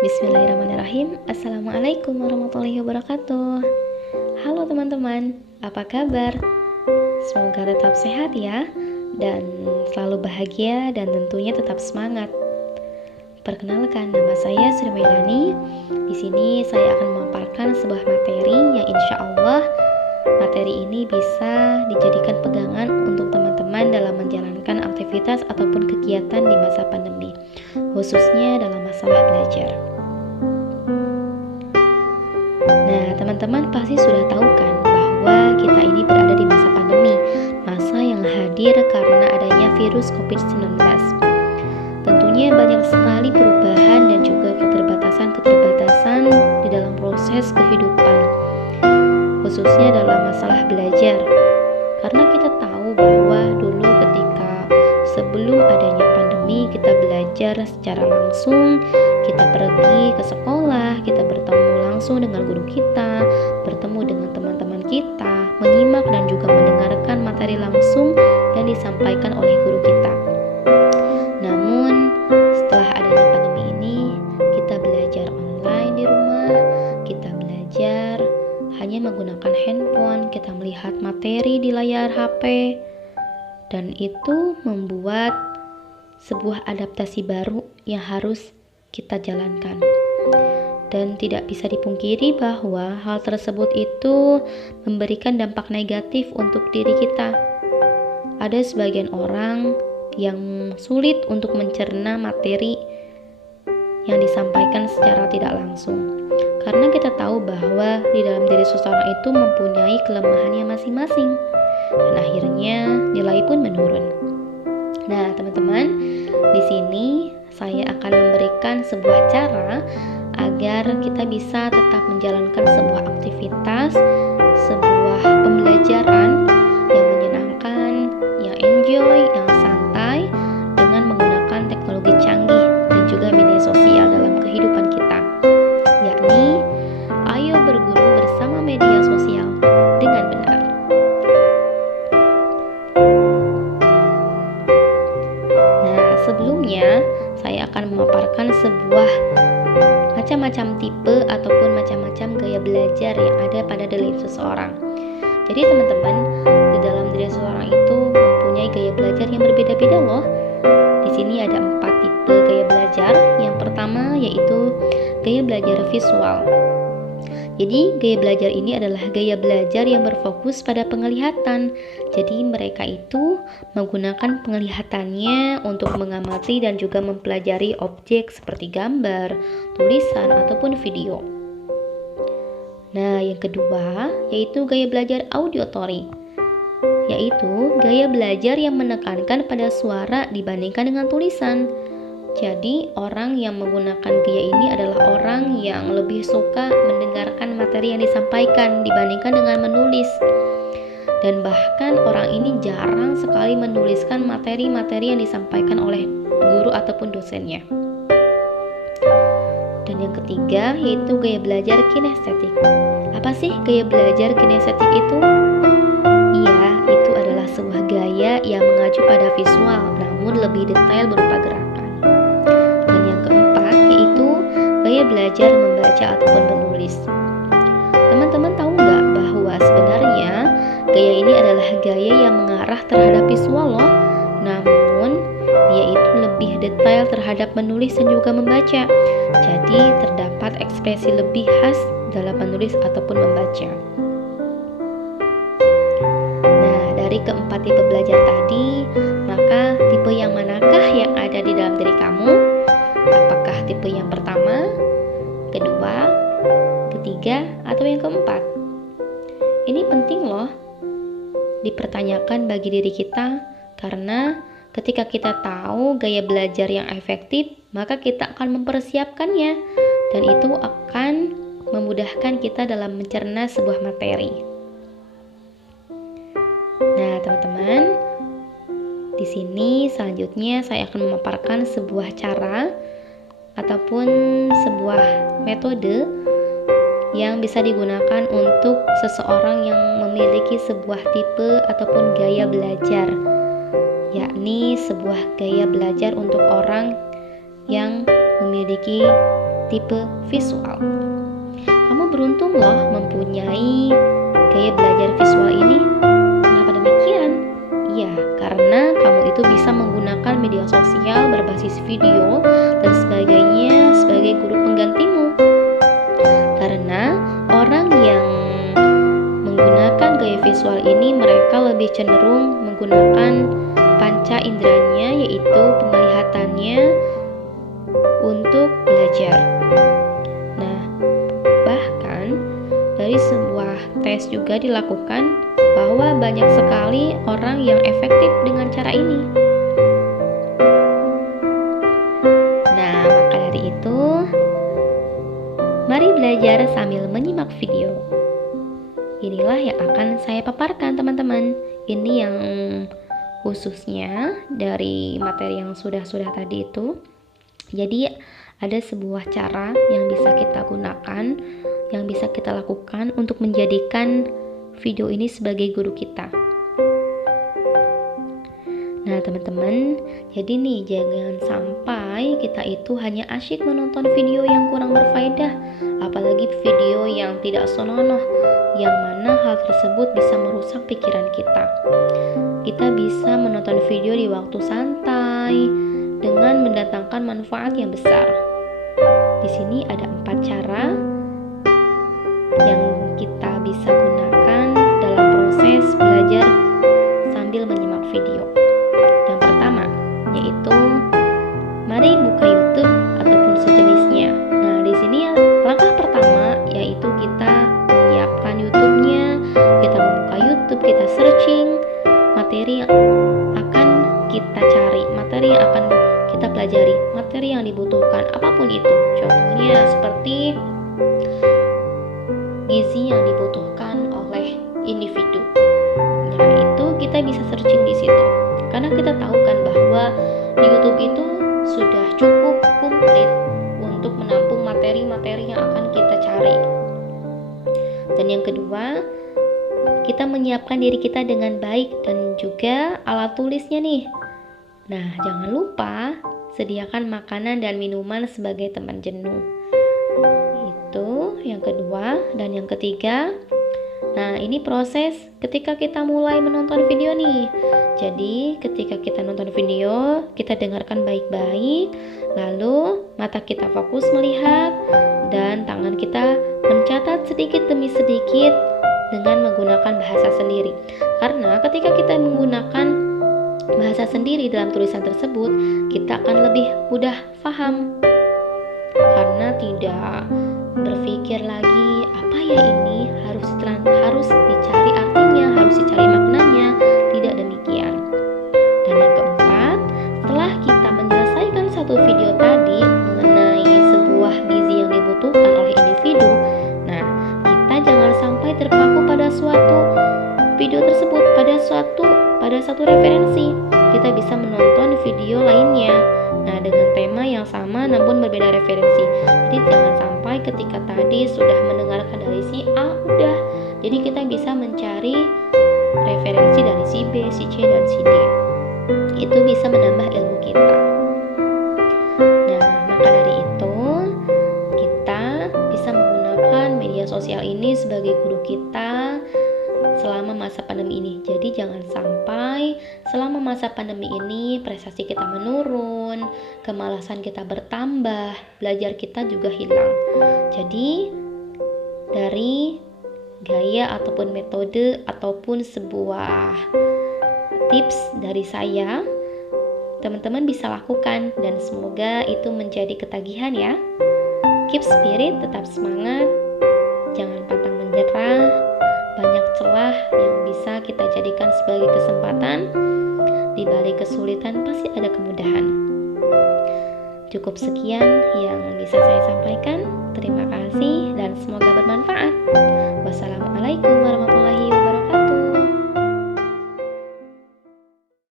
Bismillahirrahmanirrahim. Assalamualaikum warahmatullahi wabarakatuh. Halo teman-teman, apa kabar? Semoga tetap sehat ya, dan selalu bahagia dan tentunya tetap semangat. Perkenalkan, nama saya Sri Mailani. Di sini saya akan memaparkan sebuah materi yang insya Allah materi ini bisa dijadikan pegangan untuk teman-teman dalam menjalankan aktivitas ataupun kegiatan di masa pandemi, khususnya dalam masalah belajar. Nah, teman-teman pasti sudah tahu kan bahwa kita ini berada di masa pandemi, masa yang hadir karena adanya virus COVID-19. Tentunya banyak sekali perubahan dan juga keterbatasan-keterbatasan di dalam proses kehidupan, khususnya dalam masalah belajar. Karena kita tahu bahwa dulu ketika sebelum adanya pandemi kita belajar secara langsung, kita pergi ke sekolah, kita bertemu langsung dengan guru kita, bertemu dengan teman-teman kita, menyimak dan juga mendengarkan materi langsung yang disampaikan oleh guru kita. Namun setelah adanya pandemi ini, kita belajar online di rumah, kita belajar hanya menggunakan handphone, kita melihat materi di layar HP, dan itu membuat sebuah adaptasi baru yang harus kita jalankan. Dan tidak bisa dipungkiri bahwa hal tersebut itu memberikan dampak negatif untuk diri kita. Ada sebagian orang yang sulit untuk mencerna materi yang disampaikan secara tidak langsung. Karena kita tahu bahwa di dalam diri seseorang itu mempunyai kelemahannya masing-masing, dan akhirnya nilai pun menurun. Nah, teman-teman, di sini saya akan memberikan sebuah cara agar kita bisa tetap menjalankan sebuah aktivitas, sebuah pembelajaran yang menyenangkan, yang enjoy, yang santai dengan menggunakan teknologi canggih dan juga media sosial dalam kehidupan kita. Yakni, ayo berguru bersama media sosial dengan benar. Nah, sebelumnya saya akan memaparkan sebuah macam-macam tipe ataupun macam-macam gaya belajar yang ada pada diri seseorang. Jadi teman-teman, di dalam diri seseorang itu mempunyai gaya belajar yang berbeda-beda loh. Di sini ada 4 tipe gaya belajar. Yang pertama yaitu gaya belajar visual. Jadi gaya belajar ini adalah gaya belajar yang berfokus pada penglihatan. Jadi mereka itu menggunakan penglihatannya untuk mengamati dan juga mempelajari objek seperti gambar, tulisan, ataupun video. Nah, yang kedua yaitu gaya belajar auditory, yaitu gaya belajar yang menekankan pada suara dibandingkan dengan tulisan. Jadi orang yang menggunakan gaya ini adalah orang yang lebih suka mendengarkan materi yang disampaikan dibandingkan dengan menulis. Dan bahkan orang ini jarang sekali menuliskan materi-materi yang disampaikan oleh guru ataupun dosennya. Dan yang ketiga yaitu gaya belajar kinestetik. Apa sih gaya belajar kinestetik itu? Iya, itu adalah sebuah gaya yang mengacu pada visual namun lebih detail berupa gerakan. Dan yang keempat yaitu gaya belajar membaca ataupun menulis. Teman-teman tahu nggak bahwa sebenarnya gaya ini adalah gaya yang mengarah terhadap visual loh, namun dia itu lebih detail terhadap menulis dan juga membaca. Jadi terdapat ekspresi lebih khas dalam menulis ataupun membaca. Nah, dari keempat tipe belajar tadi, maka tipe yang manakah yang ada di dalam diri kamu? Apakah tipe yang pertama, kedua, ketiga, atau yang keempat? Ini penting loh dipertanyakan bagi diri kita, karena ketika kita tahu gaya belajar yang efektif, maka kita akan mempersiapkannya dan itu akan memudahkan kita dalam mencerna sebuah materi. Nah, teman-teman, di sini selanjutnya saya akan memaparkan sebuah cara ataupun sebuah metode yang bisa digunakan untuk seseorang yang memiliki sebuah tipe ataupun gaya belajar, yakni sebuah gaya belajar untuk orang yang memiliki tipe visual. Kamu beruntung loh mempunyai gaya belajar visual ini. Kenapa demikian? Ya, karena kamu itu bisa menggunakan media sosial berbasis video dan sebagainya sebagai guru penggantimu. Karena orang yang menggunakan gaya visual ini, mereka lebih cenderung menggunakan panca inderanya, yaitu penglihatannya, untuk belajar. Nah, bahkan dari sebuah tes juga dilakukan bahwa banyak sekali orang yang efektif dengan cara ini. Nah, maka dari itu, mari belajar sambil menyimak video. Inilah yang akan saya paparkan, teman-teman. Ini yang khususnya dari materi yang sudah tadi itu. Jadi ada sebuah cara yang bisa kita gunakan, yang bisa kita lakukan untuk menjadikan video ini sebagai guru kita. Nah, teman-teman, jadi nih jangan sampai kita itu hanya asyik menonton video yang kurang berfaedah, apalagi video yang tidak senonoh, yang mana hal tersebut bisa merusak pikiran kita. Kita bisa menonton video di waktu santai dengan mendatangkan manfaat yang besar. Di sini ada 4 cara yang kita bisa gunakan dalam proses belajar sambil menyimak video. Yang pertama, yaitu mari buka YouTube ataupun sejenisnya. Nah, di sini langkah pertama yaitu kita menyiapkan YouTube-nya, kita membuka YouTube, kita searching materi yang akan kita cari, materi yang akan kita pelajari, materi yang dibutuhkan, apapun itu. Contohnya seperti gizi yang dibutuhkan oleh individu. Nah, itu kita bisa searching di situ. Karena kita tahu kan bahwa di YouTube itu sudah cukup komplit untuk menampung materi-materi yang akan kita cari. Dan yang kedua, kita menyiapkan diri kita dengan baik dan juga alat tulisnya nih. Nah, jangan lupa sediakan makanan dan minuman sebagai teman jenuh. Itu yang kedua. Dan yang ketiga, nah ini proses ketika kita mulai menonton video nih. Jadi ketika kita nonton video, kita dengarkan baik-baik, lalu mata kita fokus melihat dan tangan kita mencatat sedikit demi sedikit dengan menggunakan bahasa sendiri. Karena ketika kita menggunakan bahasa sendiri dalam tulisan tersebut, kita akan lebih mudah paham. Karena tidak berpikir lagi, apa ya ini, harus dicari artinya, harus dicari maknanya. Tidak demikian. Dan yang keempat, setelah kita menyelesaikan satu video tadi mengenai sebuah gizi yang dibutuhkan oleh individu, nah, kita jangan sampai terpaku pada suatu video tersebut, pada satu referensi. Kita bisa menonton video lainnya, nah dengan tema yang sama namun berbeda referensi. Jadi jangan sampai ketika tadi sudah mendengarkan dari si A, udah, jadi kita bisa mencari referensi dari si B, si C, dan si D. Itu bisa menambah ilmu kita. Nah, maka dari itu kita bisa menggunakan media sosial ini sebagai guru kita selama masa pandemi ini. Jadi jangan sampai selama masa pandemi ini prestasi kita menurun, kemalasan kita bertambah, belajar kita juga hilang. Jadi dari gaya ataupun metode ataupun sebuah tips dari saya, teman-teman bisa lakukan dan semoga itu menjadi ketagihan ya. Keep spirit, tetap semangat, jangan pantang menyerah. Banyak celah yang bisa kita jadikan sebagai kesempatan. Di balik kesulitan pasti ada kemudahan. Cukup sekian yang bisa saya sampaikan. Terima kasih dan semoga bermanfaat. Wassalamualaikum warahmatullahi wabarakatuh.